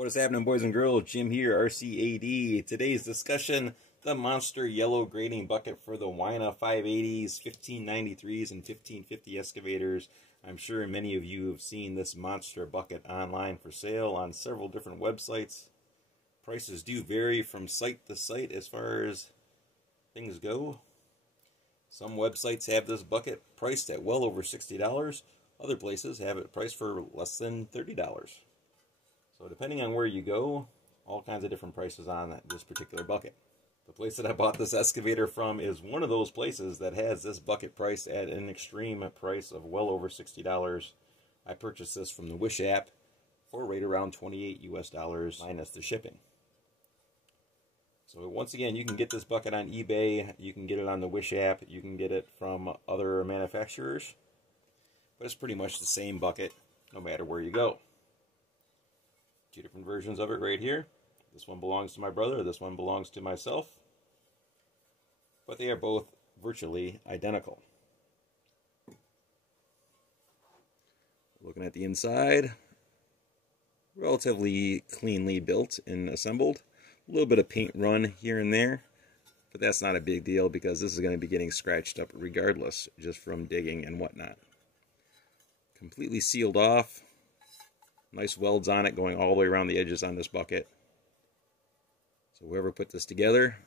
What is happening, boys and girls? Jim here, RCAD. Today's discussion, the monster yellow grading bucket for the Huina 580s, 1593s, and 1550 excavators. I'm sure many of you have seen this monster bucket online for sale on several different websites. Prices do vary from site to site as far as things go. Some websites have this bucket priced at well over $60. Other places have it priced for less than $30. So depending on where you go, all kinds of different prices on this particular bucket. The place that I bought this excavator from is one of those places that has this bucket priced at an extreme price of well over $60. I purchased this from the Wish app for right around $28 US minus the shipping. So once again, you can get this bucket on eBay, you can get it on the Wish app, you can get it from other manufacturers, but it's pretty much the same bucket no matter where you go. Two different versions of it right here. This one belongs to my brother, this one belongs to myself, but they are both virtually identical. Looking at the inside, relatively cleanly built and assembled. A little bit of paint run here and there, but that's not a big deal because this is going to be getting scratched up regardless, just from digging and whatnot. Completely sealed off. Nice welds on it going all the way around the edges on this bucket. So whoever put this together,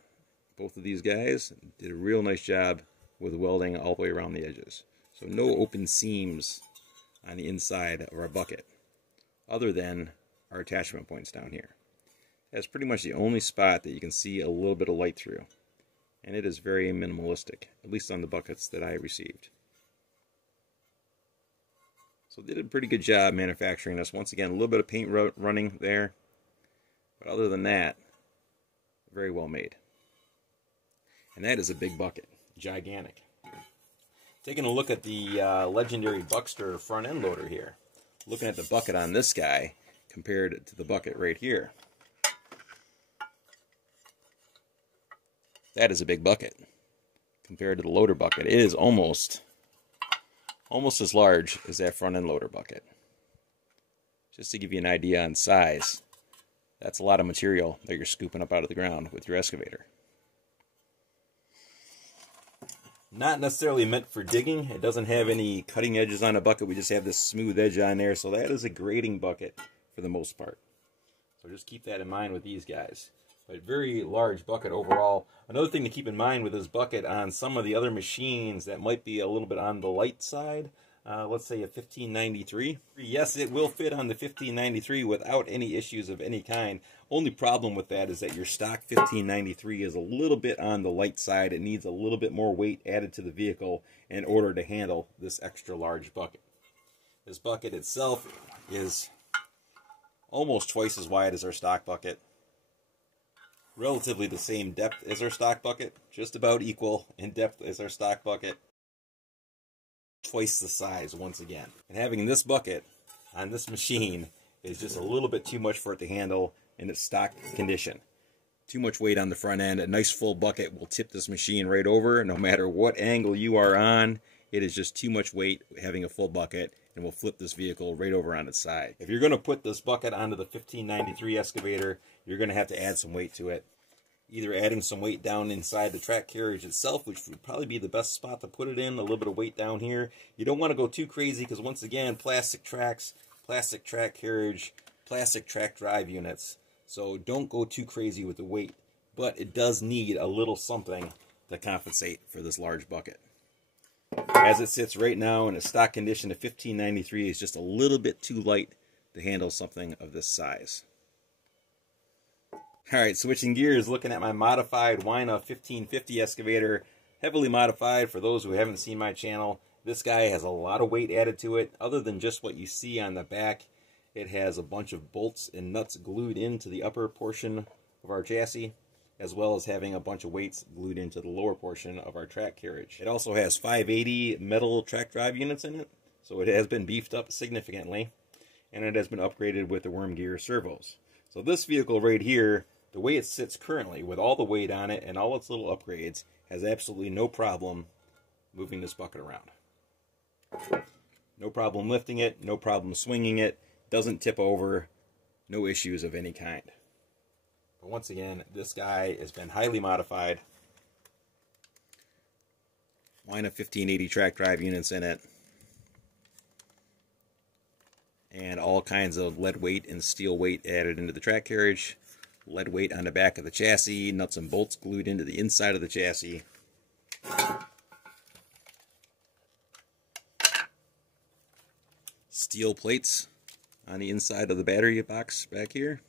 both of these guys, did a real nice job with welding all the way around the edges. So no open seams on the inside of our bucket, other than our attachment points down here. That's pretty much the only spot that you can see a little bit of light through. And it is very minimalistic, at least on the buckets that I received. So they did a pretty good job manufacturing this. Once again, a little bit of paint running there. But other than that, very well made. And that is a big bucket. Gigantic. Taking a look at the legendary Buckster front end loader here. Looking at the bucket on this guy compared to the bucket right here. That is a big bucket. Compared to the loader bucket, it is almost as large as that front end loader bucket. Just to give you an idea on size, that's a lot of material that you're scooping up out of the ground with your excavator. Not necessarily meant for digging. It doesn't have any cutting edges on a bucket. We just have this smooth edge on there, so that is a grading bucket for the most part. So just keep that in mind with these guys. But very large bucket overall. Another thing to keep in mind with this bucket on some of the other machines that might be a little bit on the light side, let's say a 1593. Yes, it will fit on the 1593 without any issues of any kind. Only problem with that is that your stock 1593 is a little bit on the light side. It needs a little bit more weight added to the vehicle in order to handle this extra large bucket. This bucket itself is almost twice as wide as our stock bucket. Relatively the same depth as our stock bucket, just about equal in depth as our stock bucket. Twice the size once again. And having this bucket on this machine is just a little bit too much for it to handle in its stock condition. Too much weight on the front end. A nice full bucket will tip this machine right over. No matter what angle you are on, it is just too much weight having a full bucket, and will flip this vehicle right over on its side. If you're going to put this bucket onto the 1593 excavator, you're going to have to add some weight to it. Either adding some weight down inside the track carriage itself, which would probably be the best spot to put it in, a little bit of weight down here. You don't want to go too crazy because, once again, plastic tracks, plastic track carriage, plastic track drive units. So don't go too crazy with the weight. But it does need a little something to compensate for this large bucket. As it sits right now in a stock condition, the 1593 is just a little bit too light to handle something of this size. Alright, switching gears, looking at my modified Huina 1550 excavator. Heavily modified for those who haven't seen my channel. This guy has a lot of weight added to it. Other than just what you see on the back, it has a bunch of bolts and nuts glued into the upper portion of our chassis, as well as having a bunch of weights glued into the lower portion of our track carriage. It also has 580 metal track drive units in it, so it has been beefed up significantly, and it has been upgraded with the worm gear servos. So this vehicle right here, the way it sits currently, with all the weight on it and all its little upgrades, has absolutely no problem moving this bucket around. No problem lifting it, no problem swinging it, doesn't tip over, No issues of any kind. But once again, this guy has been highly modified. Huina 1580 track drive units in it. And all kinds of lead weight and steel weight added into the track carriage. Lead weight on the back of the chassis. Nuts and bolts glued into the inside of the chassis. Steel plates on the inside of the battery box back here.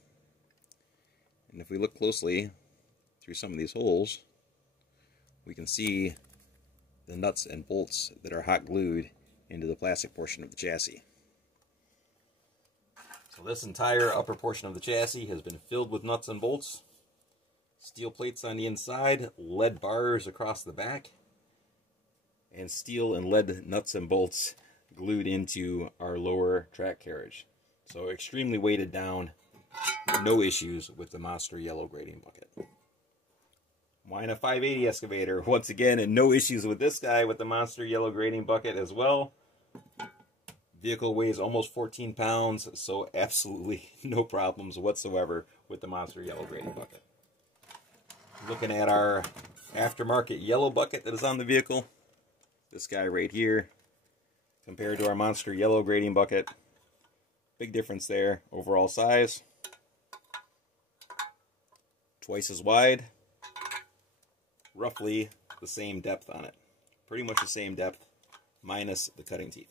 And if we look closely through some of these holes, we can see the nuts and bolts that are hot glued into the plastic portion of the chassis. So this entire upper portion of the chassis has been filled with nuts and bolts. Steel plates on the inside, lead bars across the back, and steel and lead nuts and bolts glued into our lower track carriage. So extremely weighted down, no issues with the Monster Yellow grading bucket. Huina 580 excavator, once again, and no issues with this guy with the Monster Yellow grading bucket as well. Vehicle weighs almost 14 pounds, so absolutely no problems whatsoever with the Monster Yellow grading bucket. Looking at our aftermarket yellow bucket that is on the vehicle, this guy right here, compared to our Monster Yellow grading bucket, big difference there. Overall size, twice as wide, roughly the same depth on it. Pretty much the same depth, minus the cutting teeth.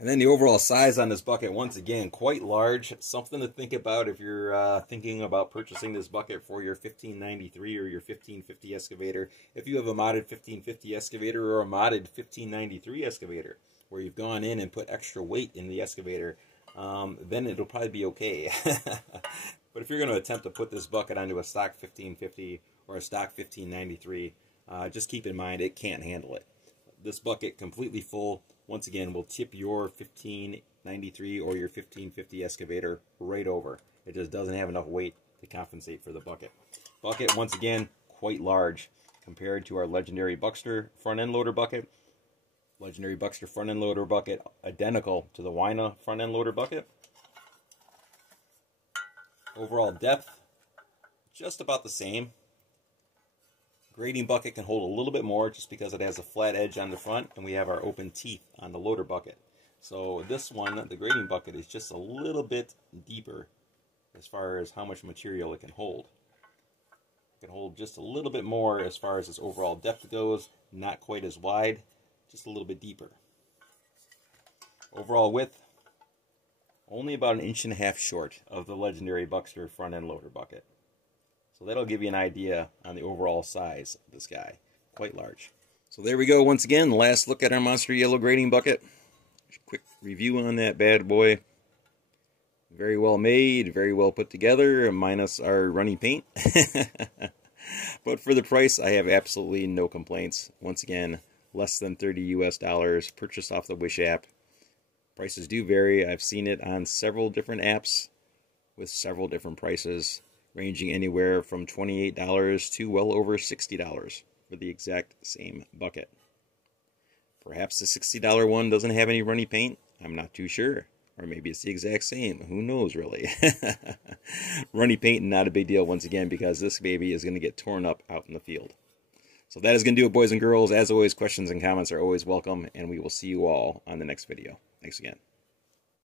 And then the overall size on this bucket, once again, quite large. Something to think about if you're thinking about purchasing this bucket for your 1593 or your 1550 excavator. If you have a modded 1550 excavator or a modded 1593 excavator, where you've gone in and put extra weight in the excavator, then it'll probably be okay. But if you're going to attempt to put this bucket onto a stock 1550 or a stock 1593, just keep in mind it can't handle it. This bucket completely full, once again, will tip your 1593 or your 1550 excavator right over. It just doesn't have enough weight to compensate for the bucket. Bucket, once again, quite large compared to our legendary Buckster front end loader bucket. Legendary Buckster front end loader bucket, identical to the Huina front end loader bucket. Overall depth, just about the same. Grading bucket can hold a little bit more just because it has a flat edge on the front, and we have our open teeth on the loader bucket. So this one, the grading bucket, is just a little bit deeper as far as how much material it can hold. It can hold just a little bit more as far as its overall depth goes, not quite as wide, just a little bit deeper. Overall width, only about 1.5 inches short of the legendary Buckster front end loader bucket. So that'll give you an idea on the overall size of this guy. Quite large. So there we go once again. Last look at our Monster Yellow grading bucket. Quick review on that bad boy. Very well made, very well put together, minus our runny paint. But for the price, I have absolutely no complaints. Once again, less than $30 US, purchased off the Wish app. Prices do vary. I've seen it on several different apps with several different prices, ranging anywhere from $28 to well over $60 for the exact same bucket. Perhaps the $60 one doesn't have any runny paint. I'm not too sure. Or maybe it's the exact same. Who knows, really? Runny paint, not a big deal once again, because this baby is going to get torn up out in the field. So that is going to do it, boys and girls. As always, questions and comments are always welcome, and we will see you all on the next video. Thanks again.